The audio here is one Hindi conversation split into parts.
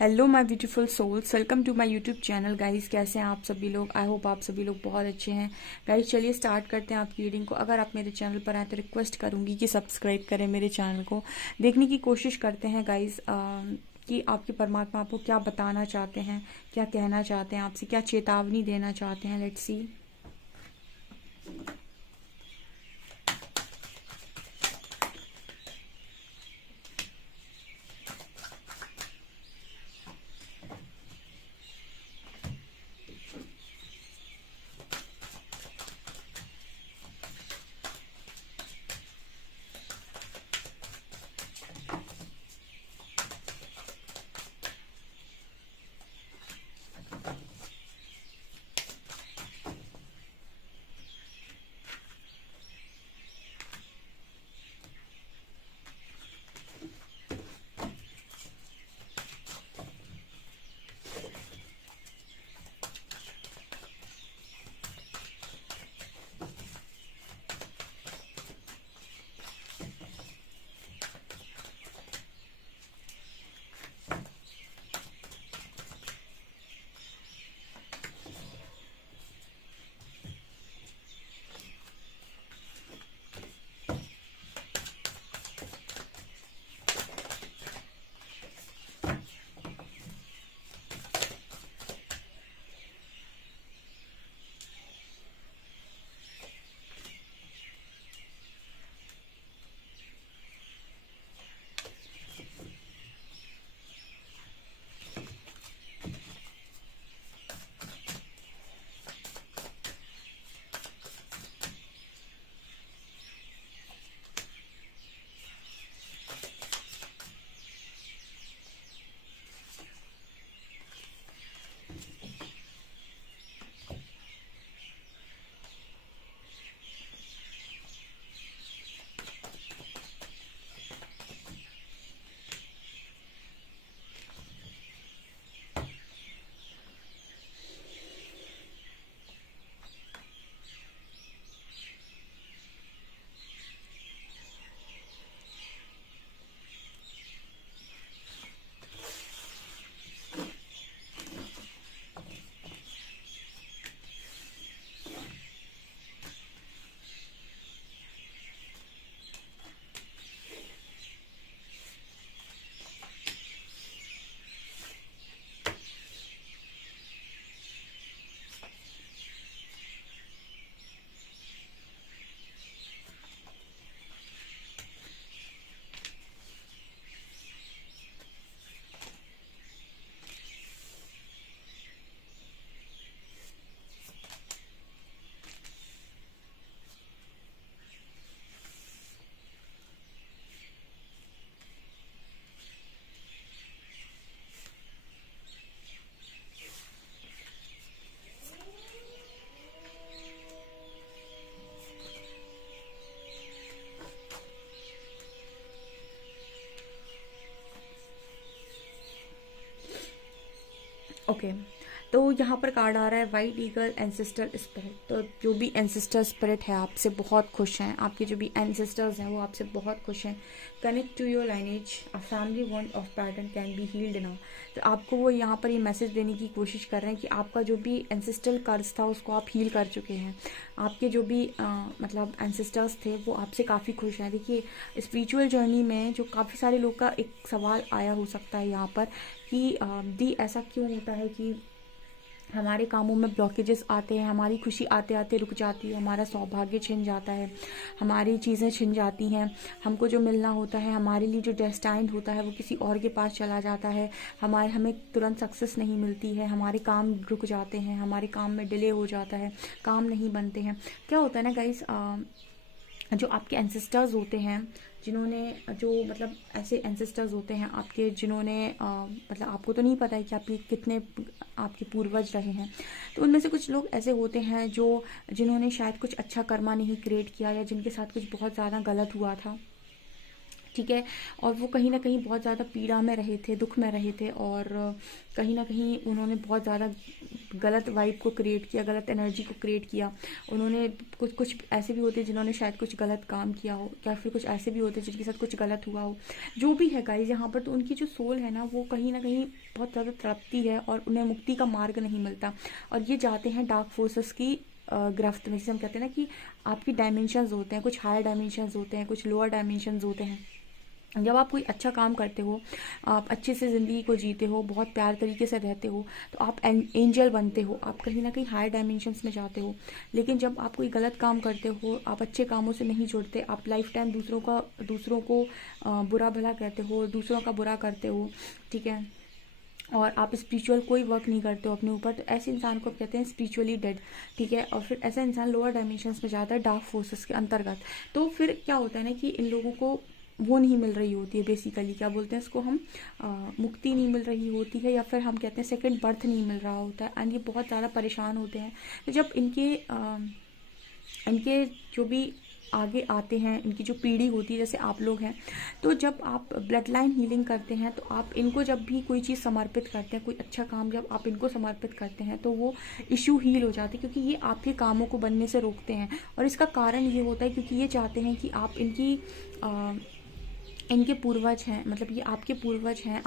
Hello my beautiful souls, welcome to my YouTube channel. Guys कैसे हैं आप सभी लोग? आई होप आप सभी लोग बहुत अच्छे हैं। गाइस चलिए स्टार्ट करते हैं आपकी रीडिंग को। अगर आप मेरे चैनल पर आए तो रिक्वेस्ट करूंगी कि सब्सक्राइब करें मेरे चैनल को। देखने की कोशिश करते हैं गाइस कि आपके परमात्मा आपको क्या बताना चाहते हैं, क्या कहना चाहते हैं, आपसे क्या चेतावनी देना चाहते हैं। Let's see. ओके, तो यहाँ पर कार्ड आ रहा है वाइट ईगल एंसेस्टर स्पिरिट। तो जो भी एंसेस्टर स्पिरिट है आपसे बहुत खुश हैं, आपके जो भी एंसेस्टर्स हैं वो आपसे बहुत खुश हैं। Connect to your lineage, a family wound of pattern can be healed now. तो आपको वो यहाँ पर ये मैसेज देने की कोशिश कर रहे हैं कि आपका जो भी एंसेस्ट्रल कर्ज था उसको आप हील कर चुके हैं। आपके जो भी मतलब एंसेस्टर्स थे वो आपसे काफ़ी खुश हैं। देखिए, स्पिरिचुअल जर्नी में जो काफ़ी सारे लोग का एक सवाल आया हो सकता है यहाँ पर कि दी ऐसा क्यों होता है कि हमारे कामों में ब्लॉकेजेस आते हैं, हमारी खुशी आते आते रुक जाती है, हमारा सौभाग्य छिन जाता है, हमारी चीज़ें छिन जाती हैं, हमको जो मिलना होता है, हमारे लिए जो डेस्टाइंड होता है वो किसी और के पास चला जाता है, हमें तुरंत सक्सेस नहीं मिलती है, हमारे काम रुक जाते हैं, हमारे काम में डिले हो जाता है, काम नहीं बनते हैं। क्या होता है ना गाइस, जो आपके एंसेस्टर्स होते हैं, जिन्होंने जो मतलब ऐसे एंसेस्टर्स होते हैं आपके, जिन्होंने मतलब आपको तो नहीं पता है कि आपके कितने आपके पूर्वज रहे हैं। तो उनमें से कुछ लोग ऐसे होते हैं जो जिन्होंने शायद कुछ अच्छा कर्मा नहीं क्रिएट किया, या जिनके साथ कुछ बहुत ज़्यादा गलत हुआ था। ठीक है। और वो कहीं न कहीं बहुत ज़्यादा पीड़ा में रहे थे, दुःख में रहे थे, और कहीं न कहीं उन्होंने बहुत ज़्यादा गलत वाइब को क्रिएट किया, गलत एनर्जी को क्रिएट किया। उन्होंने कुछ ऐसे भी होते हैं जिन्होंने शायद कुछ गलत काम किया हो, या फिर कुछ ऐसे भी होते हैं जिनके साथ कुछ गलत हुआ हो। जो भी है गाइस यहाँ पर, तो उनकी जो सोल है ना, वो कहीं न कहीं बहुत ज़्यादा तड़पती है और उन्हें मुक्ति का मार्ग नहीं मिलता, और ये जाते हैं डार्क फोर्सेस की गिरफ्त में। जैसे हम कहते हैं ना कि आपकी डायमेंशंस होते हैं, कुछ हायर डायमेंशंस होते हैं, कुछ लोअर डायमेंशंस होते हैं। जब आप कोई अच्छा काम करते हो, आप अच्छे से ज़िंदगी को जीते हो, बहुत प्यार तरीके से रहते हो, तो आप एंजल बनते हो, आप कहीं ना कहीं हायर डायमेंशंस में जाते हो। लेकिन जब आप कोई गलत काम करते हो, आप अच्छे कामों से नहीं जुड़ते, आप लाइफ टाइम दूसरों को बुरा भला कहते हो, दूसरों का बुरा करते हो, ठीक है, और आप स्पिरिचुअल कोई वर्क नहीं करते हो अपने ऊपर, तो ऐसे इंसान को कहते हैं स्पिरिचुअली डेड, ठीक है। और फिर ऐसा इंसान लोअर डायमेंशंस में जाता है डार्क फोर्सेस के अंतर्गत। तो फिर क्या होता है ना कि इन लोगों को वो नहीं मिल रही होती है, बेसिकली क्या बोलते हैं इसको हम, मुक्ति नहीं मिल रही होती है, या फिर हम कहते हैं सेकंड बर्थ नहीं मिल रहा होता है, एंड ये बहुत ज़्यादा परेशान होते हैं। तो जब इनके जो भी आगे आते हैं, इनकी जो पीढ़ी होती है, जैसे आप लोग हैं, तो जब आप ब्लड लाइन हीलिंग करते हैं, तो आप इनको जब भी कोई चीज़ समर्पित करते हैं, कोई अच्छा काम जब आप इनको समर्पित करते हैं, तो वो इशू हील हो जाते हैं, क्योंकि ये आपके कामों को बनने से रोकते हैं। और इसका कारण ये होता है क्योंकि ये चाहते हैं कि आप इनके पूर्वज हैं, मतलब ये आपके पूर्वज हैं,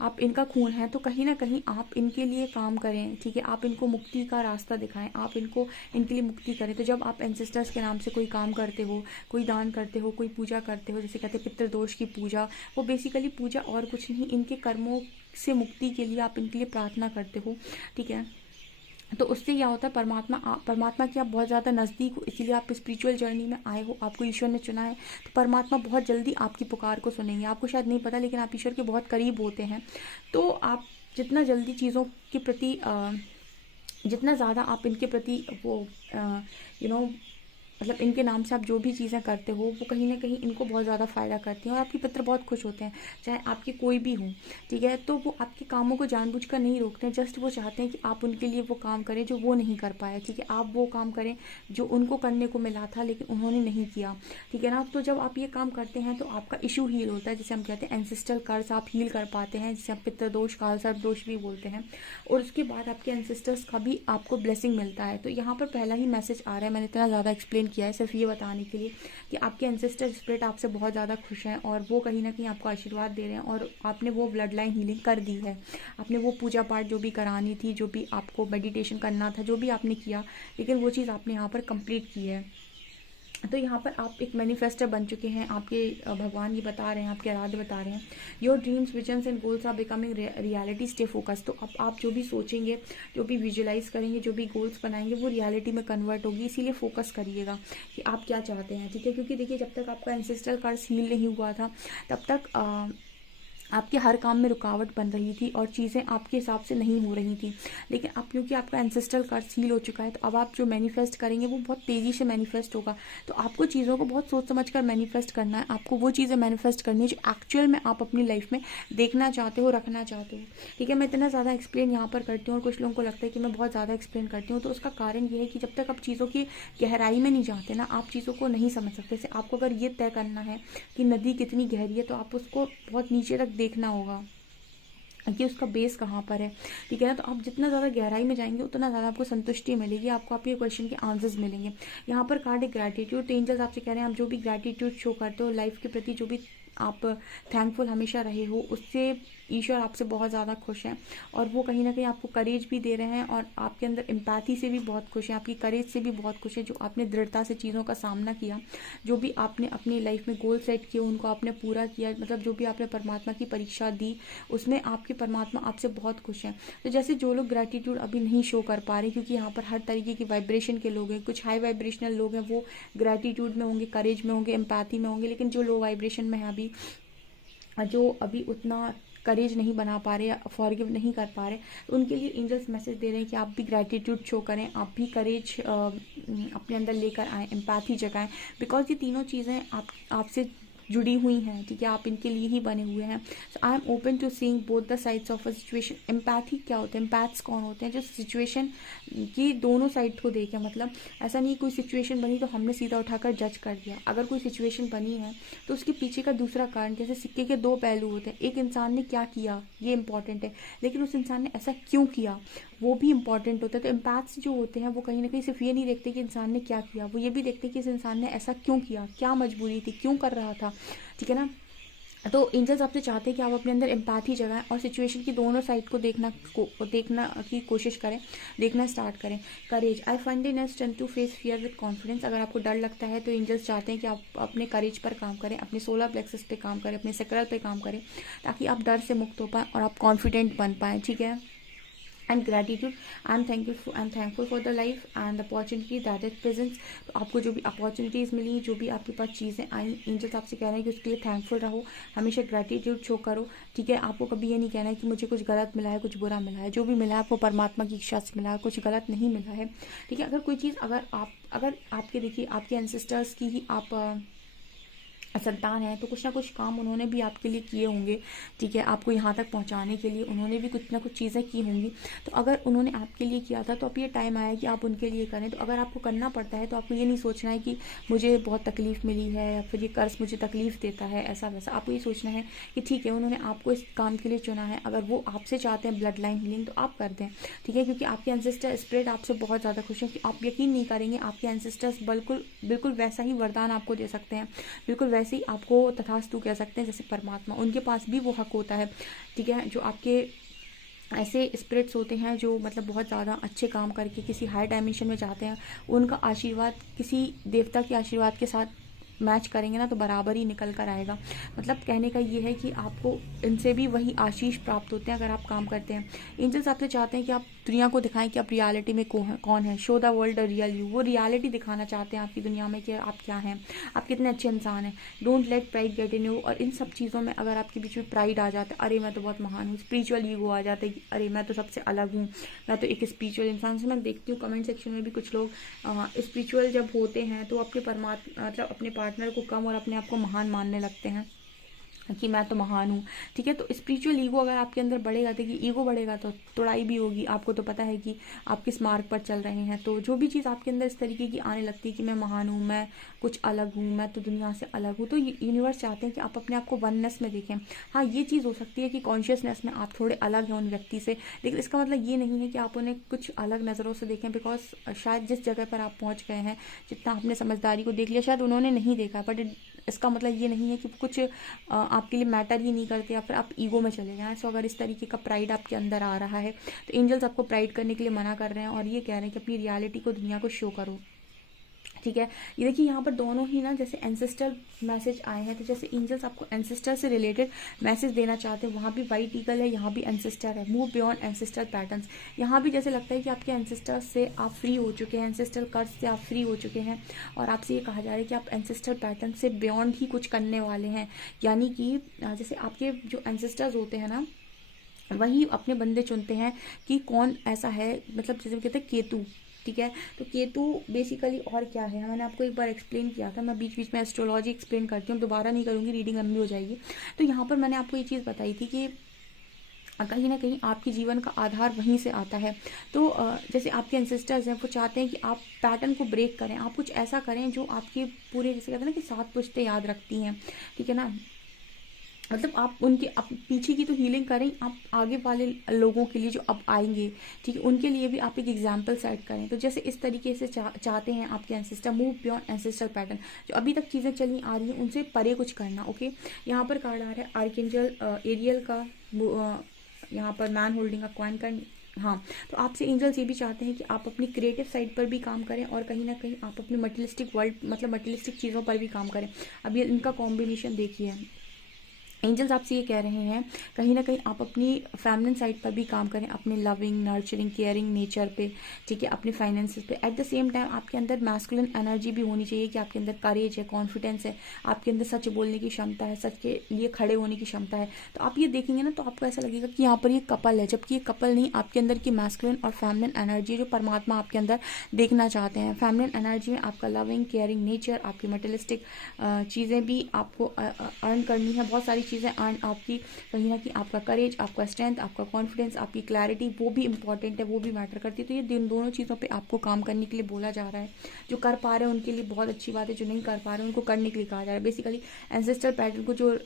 आप इनका खून है, तो कहीं ना कहीं आप इनके लिए काम करें, ठीक है, आप इनको मुक्ति का रास्ता दिखाएं, आप इनके लिए मुक्ति करें। तो जब आप एंसेस्टर्स के नाम से कोई काम करते हो, कोई दान करते हो, कोई पूजा करते हो, जैसे कहते हैं पितृदोष की पूजा, वो बेसिकली पूजा और कुछ नहीं, इनके कर्मों से मुक्ति के लिए आप इनके लिए प्रार्थना करते हो, ठीक है। तो उससे क्या होता है, परमात्मा की आप बहुत ज़्यादा नज़दीक हो, इसीलिए आप स्पिरिचुअल जर्नी में आए हो, आपको ईश्वर ने चुना है, तो परमात्मा बहुत जल्दी आपकी पुकार को सुनेंगे। आपको शायद नहीं पता, लेकिन आप ईश्वर के बहुत करीब होते हैं। तो आप जितना जल्दी चीज़ों के प्रति जितना ज़्यादा आप इनके प्रति वो मतलब इनके नाम से आप जो भी चीज़ें करते हो, वो कहीं ना कहीं इनको बहुत ज़्यादा फ़ायदा करती हैं, और आपके पितर बहुत खुश होते हैं, चाहे आपके कोई भी हो, ठीक है। तो वो आपके कामों को जानबूझकर नहीं रोकते हैं, जस्ट वो चाहते हैं कि आप उनके लिए वो काम करें जो वो नहीं कर पाए, ठीक है। आप वो काम करें जो उनको करने को मिला था लेकिन उन्होंने नहीं किया, ठीक है ना। तो जब आप ये काम करते हैं तो आपका इशू हील होता है, जिसे हम कहते हैं एंसेस्ट्रल कर्स आप हील कर पाते हैं, जिसे हम पितृदोष काल सर्प दोष भी बोलते हैं। और उसके बाद आपके एंसेस्टर्स का भी आपको ब्लेसिंग मिलता है। तो यहाँ पर पहला ही मैसेज आ रहा है, मैंने इतना ज़्यादा एक्सप्लेन किया है सिर्फ ये बताने के लिए कि आपके एंसेस्टर स्पिरिट आपसे बहुत ज़्यादा खुश हैं, और वो कहीं ना कहीं आपको आशीर्वाद दे रहे हैं, और आपने वो ब्लड लाइन हीलिंग कर दी है, आपने वो पूजा पाठ जो भी करानी थी, जो भी आपको मेडिटेशन करना था, जो भी आपने किया, लेकिन वो चीज़ आपने यहाँ पर कंप्लीट की है। तो यहाँ पर आप एक मैनिफेस्टर बन चुके हैं, आपके भगवान ये बता रहे हैं, आपके आराध्य बता रहे हैं, your dreams visions and goals are becoming reality, stay focus. तो अब आप जो भी सोचेंगे, जो भी विजुलाइज करेंगे, जो भी गोल्स बनाएंगे, वो रियलिटी में कन्वर्ट होगी, इसीलिए फोकस करिएगा कि आप क्या चाहते हैं, ठीक है। क्योंकि देखिए, जब तक आपका एंसेस्ट्रल कर्स हील नहीं हुआ था, तब तक आपके हर काम में रुकावट बन रही थी और चीज़ें आपके हिसाब से नहीं हो रही थी। लेकिन अब क्योंकि आपका एंसेस्ट्रल कर्स हील हो चुका है, तो अब आप जो मैनिफेस्ट करेंगे वो बहुत तेज़ी से मैनिफेस्ट होगा। तो आपको चीज़ों को बहुत सोच समझ कर मैनिफेस्ट करना है, आपको वो चीज़ें मैनिफेस्ट करनी है जो एक्चुअल में आप अपनी लाइफ में देखना चाहते हो, रखना चाहते हो, ठीक है। मैं इतना ज़्यादा एक्सप्लेन यहाँ पर करती हूँ और कुछ लोगों को लगता है कि मैं बहुत ज़्यादा एक्सप्लेन करती हूँ, तो उसका कारण ये है कि जब तक आप चीज़ों की गहराई में नहीं जाते ना, आप चीज़ों को नहीं समझ सकते। जैसे आपको अगर ये तय करना है कि नदी कितनी गहरी है, तो आप उसको बहुत नीचे तक देखना होगा कि उसका बेस कहाँ पर है, ठीक है ना। तो आप जितना ज़्यादा गहराई में जाएंगे, उतना ज़्यादा आपको संतुष्टि मिलेगी, आपको आपके क्वेश्चन के आंसर्स मिलेंगे। यहाँ पर कार्ड है ग्रैटिट्यूड। तो एंजल्स आपसे कह रहे हैं, आप जो भी ग्रैटिट्यूड शो करते हो लाइफ के प्रति, जो भी आप थैंकफुल हमेशा रहे हो, उससे ईश्वर आपसे बहुत ज़्यादा खुश हैं, और वो कहीं ना कहीं आपको करेज भी दे रहे हैं, और आपके अंदर एम्पैथी से भी बहुत खुश हैं, आपकी करेज से भी बहुत खुश है, जो आपने दृढ़ता से चीज़ों का सामना किया, जो भी आपने अपनी लाइफ में गोल सेट किए उनको आपने पूरा किया, मतलब जो भी आपने परमात्मा की परीक्षा दी, उसमें आपके परमात्मा आपसे बहुत खुश हैं। तो जैसे जो लोग ग्रैटिट्यूड अभी नहीं शो कर पा रहे, क्योंकि यहाँ पर हर तरीके की वाइब्रेशन के लोग हैं, कुछ हाई वाइब्रेशनल लोग हैं, वो ग्रैटिट्यूड में होंगे, करेज में होंगे, एम्पैथी में होंगे, लेकिन जो लो वाइब्रेशन में है, जो अभी उतना करेज नहीं बना पा रहे, फॉरगिव नहीं कर पा रहे, तो उनके लिए एंजल्स मैसेज दे रहे हैं कि आप भी ग्रैटिट्यूड शो करें, आप भी करेज अपने अंदर लेकर आएँ, एम्पैथी जगाएं, बिकॉज ये तीनों चीज़ें आपसे जुड़ी हुई हैं, ठीक है, आप इनके लिए ही बने हुए हैं। So I am open to seeing both the sides of a situation. Empathy क्या होता है? एम्पैथ्स कौन होते हैं? जो सिचुएशन की दोनों साइड को देखें, मतलब ऐसा नहीं कोई सिचुएशन बनी तो हमने सीधा उठाकर जज कर दिया। अगर कोई सिचुएशन बनी है तो उसके पीछे का दूसरा कारण, जैसे सिक्के के दो पहलू होते हैं, एक इंसान ने क्या किया ये इंपॉर्टेंट है, लेकिन उस इंसान ने ऐसा क्यों किया वो भी इंपॉर्टेंट होता है। तो एम्पैथ्स जो होते हैं वो कहीं ना कहीं सिर्फ ये नहीं देखते कि इंसान ने क्या किया, वो ये भी देखते कि इस इंसान ने ऐसा क्यों किया, क्या मजबूरी थी, क्यों कर रहा था, ठीक है ना। तो एंजल्स आपसे चाहते हैं कि आप अपने अंदर एम्पैथी जगाएं और सिचुएशन की दोनों साइड को देखना की कोशिश करें, देखना स्टार्ट करें। Courage, I find in strength to face fear with confidence. अगर आपको डर लगता है तो एंजल्स चाहते हैं कि आप अपने करेज पर काम करें, अपने सोलर प्लेक्सस पे काम करें, अपने सेक्रल पे काम करें, ताकि आप डर से मुक्त हो पाएं और आप कॉन्फिडेंट बन पाएँ, ठीक है। And gratitude, I am thankful for the life and the opportunity that is presents. तो आपको जो भी अपॉर्चुनिटीज़ मिली, जो भी आपके पास चीज़ें आई, एंजल्स आपसे कह रहे हैं कि उसके लिए थैंकफुल रहो, हमेशा ग्रेटिट्यूड शो करो, ठीक है। आपको कभी ये नहीं कहना है कि मुझे कुछ गलत मिला है, कुछ बुरा मिला है, जो भी मिला है आपको परमात्मा की इच्छा से मिला है, कुछ गलत नहीं मिला है, ठीक है। अगर कोई चीज़ अगर आपके देखिए आपके एंसेस्टर्स की ही आप संतान है तो कुछ ना कुछ काम उन्होंने भी आपके लिए किए होंगे, ठीक है, आपको यहाँ तक पहुँचाने के लिए उन्होंने भी कुछ ना कुछ चीज़ें की होंगी। तो अगर उन्होंने आपके लिए किया था तो अब ये टाइम आया कि आप उनके लिए करें। तो अगर आपको करना पड़ता है तो आपको ये नहीं सोचना है कि मुझे बहुत तकलीफ़ मिली है या फिर ये कर्ज मुझे तकलीफ़ देता है, ऐसा वैसा। आपको ये सोचना है कि ठीक है उन्होंने आपको इस काम के लिए चुना है, अगर वो आपसे चाहते हैं ब्लड लाइन हीलिंग तो आप कर दें, ठीक है, क्योंकि आपके एंसेस्टर स्पिरिट आपसे बहुत ज़्यादा खुश हैं कि आप यकीन नहीं करेंगे आपके एंसेस्टर्स बिल्कुल वैसा ही वरदान आपको दे सकते हैं, बिल्कुल वैसे ही आपको तथास्तु कह सकते हैं जैसे परमात्मा, उनके पास भी वो हक होता है, ठीक है। जो आपके ऐसे स्पिरिट्स होते हैं जो मतलब बहुत ज़्यादा अच्छे काम करके किसी हाई डायमेंशन में जाते हैं, उनका आशीर्वाद किसी देवता के आशीर्वाद के साथ मैच करेंगे ना तो बराबर ही निकल कर आएगा। मतलब कहने का ये है कि आपको इनसे भी वही आशीष प्राप्त होते हैं अगर आप काम करते हैं। एंजल्स आपसे चाहते हैं कि आप दुनिया को दिखाएं कि आप रियलिटी में कौन है। Show the world the real you. वो रियलिटी दिखाना चाहते हैं आपकी दुनिया में कि आप क्या हैं, आप कितने अच्छे इंसान हैं। Don't let pride get in you. और इन सब चीज़ों में अगर आपके बीच में प्राइड आ जाता है, अरे मैं तो बहुत महान हूँ, स्पिरिचुअल ईगो आ जाता है कि अरे मैं तो सबसे अलग हूँ, मैं तो एक स्पिरिचुअल इंसान से। मैं देखती हूँ कमेंट सेक्शन में भी कुछ लोग स्पिरिचुअल जब होते हैं तो अपने परमात्मा मतलब अपने पार्टनर को कम और अपने आप को महान मानने लगते हैं कि मैं तो महान हूँ, ठीक है। तो स्पिरिचुअल ईगो अगर आपके अंदर बढ़ेगा, देखिए ईगो बढ़ेगा तो तोड़ाई भी होगी। आपको तो पता है कि आप किस मार्ग पर चल रहे हैं। तो जो भी चीज़ आपके अंदर इस तरीके की आने लगती है कि मैं महान हूँ, मैं कुछ अलग हूँ, मैं तो दुनिया से अलग हूँ, तो यूनिवर्स चाहते हैं कि आप अपने आप को वननेस में देखें। हाँ, ये चीज़ हो सकती है कि कॉन्शियसनेस में आप थोड़े अलग हैं उन व्यक्ति से, लेकिन इसका मतलब ये नहीं है कि आप उन्हें कुछ अलग नज़रों से देखें। बिकॉज शायद जिस जगह पर आप पहुँच गए हैं, जितना आपने समझदारी को देख लिया, शायद उन्होंने नहीं देखा, बट इसका मतलब ये नहीं है कि कुछ आपके लिए मैटर ही नहीं करते या फिर आप ईगो में चले जाएं। सो अगर इस तरीके का प्राइड आपके अंदर आ रहा है तो एंजल्स आपको प्राइड करने के लिए मना कर रहे हैं और ये कह रहे हैं कि अपनी रियलिटी को दुनिया को शो करो, ठीक है। ये देखिए यहाँ पर दोनों ही ना जैसे एंसेस्टर मैसेज आए हैं, तो जैसे एंजल्स आपको एंसेस्टर से रिलेटेड मैसेज देना चाहते हैं, वहाँ भी वाइट ईगल है, यहाँ भी एंसेस्टर है। Move beyond ancestor patterns. यहाँ भी जैसे लगता है कि आपके एंसेस्टर से आप फ्री हो चुके हैं, एंसेस्टर कर्ज से आप फ्री हो चुके हैं और आपसे ये कहा जा रहा है कि आप एंसेस्टर पैटर्न से बियॉन्ड ही कुछ करने वाले हैं। यानी कि जैसे आपके जो एंसेस्टर्स होते हैं ना, वही अपने बंदे चुनते हैं कि कौन ऐसा है, मतलब जैसे वो कहते हैं केतु, ठीक है। तो केतु बेसिकली और क्या है, मैंने आपको एक बार एक्सप्लेन किया था, मैं बीच बीच में एस्ट्रोलॉजी एक्सप्लेन करती हूँ, दोबारा नहीं करूँगी, रीडिंग लंबी हो जाएगी। तो यहाँ पर मैंने आपको ये चीज़ बताई थी कि कहीं ना कहीं आपके जीवन का आधार वहीं से आता है। तो जैसे आपके एंसेस्टर्स हैं वो चाहते हैं कि आप पैटर्न को ब्रेक करें, आप कुछ ऐसा करें जो आपके पूरे जैसे कहते हैं ना कि 7 पुश्तें याद रखती हैं, ठीक है ना। मतलब आप उनके पीछे की तो हीलिंग करें, आप आगे वाले लोगों के लिए जो अब आएंगे, ठीक है, उनके लिए भी आप एक एग्जाम्पल सेट करें। तो जैसे इस तरीके से चाहते हैं आपके ancestor. Move beyond ancestor pattern. जो अभी तक चीज़ें चली आ रही हैं उनसे परे कुछ करना, ओके। यहाँ पर कार्ड आ रहा है आर्कएंजल एरियल का, यहाँ पर मैन होल्डिंग अ कॉइन का। हाँ, तो आपसे एंजल्स ये भी चाहते हैं कि आप अपनी क्रिएटिव साइड पर भी काम करें और कहीं ना कहीं आप अपने मटेरियलिस्टिक वर्ल्ड मतलब मटेरियलिस्टिक चीज़ों पर भी काम करें। अब ये इनका कॉम्बिनेशन देखिए, एंजल्स आपसे ये कह रहे हैं कहीं ना कहीं आप अपनी फेमिनिन साइड पर भी काम करें, अपने लविंग, नर्चरिंग, केयरिंग नेचर पे, ठीक है, अपने फाइनेंसेस पे। एट द सेम टाइम आपके अंदर मैस्कुलिन एनर्जी भी होनी चाहिए कि आपके अंदर करेज है, कॉन्फिडेंस है, आपके अंदर सच बोलने की क्षमता है, सच के लिए खड़े होने की क्षमता है। तो आप ये देखेंगे ना तो आपको ऐसा लगेगा कि यहाँ पर ये कपल है, जबकि ये कपल नहीं, आपके अंदर की मैस्कुलिन और फेमिनिन एनर्जी जो परमात्मा आपके अंदर देखना चाहते हैं। फेमिनिन एनर्जी में आपका लविंग, केयरिंग नेचर, आपकी मटेरियलिस्टिक चीज़ें भी आपको अर्न करनी है, बहुत सारी चीज़ें अर्न आपकी कहीं ना कहीं आपका करेज, आपका स्ट्रेंथ, आपका कॉन्फिडेंस, आपकी क्लैरिटी, वो भी इंपॉर्टेंट है, वो भी मैटर करती है। तो ये दोनों चीज़ों पे आपको काम करने के लिए बोला जा रहा है। जो कर पा रहे हैं उनके लिए बहुत अच्छी बात है, जो नहीं कर पा रहे हैं उनको करने के लिए कहा जा रहा है। बेसिकली एंसेस्टर पैटर्न को जो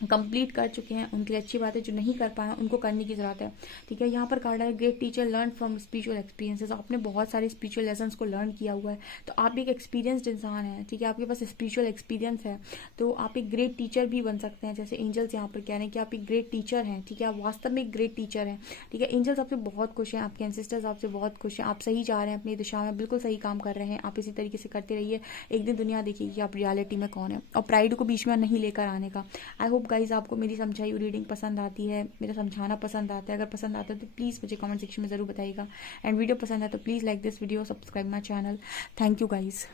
कंप्लीट कर चुके हैं उनके लिए अच्छी बात है, जो नहीं कर पाए उनको करने की जरूरत है, ठीक है। यहाँ पर कार्ड है great teacher learn from spiritual experiences. आपने बहुत सारे स्पिरिचुअल लेसन्स को लर्न किया हुआ है, तो आप एक एक्सपीरियंस्ड इंसान है, ठीक है, आपके पास स्पिरिचुअल एक्सपीरियंस है, तो आप एक ग्रेट टीचर भी बन सकते हैं। जैसे एंजल्स यहाँ पर कह रहे हैं कि आप एक ग्रेट टीचर हैं, ठीक है, आप वास्तव में एक ग्रेट टीचर हैं, ठीक है। एंजल्स आपसे बहुत खुश हैं, आपके एंसेस्टर्स आपसे बहुत खुश हैं, आप सही जा रहे हैं अपनी दिशा में, बिल्कुल सही काम कर रहे हैं, आप इसी तरीके से करते रहिए। एक दिन दुनिया देखिए कि आप रियलिटी में कौन है, और प्राइड को बीच में नहीं लेकर आने का। आई होप गाइज आपको मेरी समझाई हुई रीडिंग पसंद आती है, मेरा समझाना पसंद आता है। अगर पसंद आता है तो प्लीज़ मुझे कमेंट सेक्शन में ज़रूर बताइएगा, एंड वीडियो पसंद है तो please like this video, subscribe my channel. Thank you guys.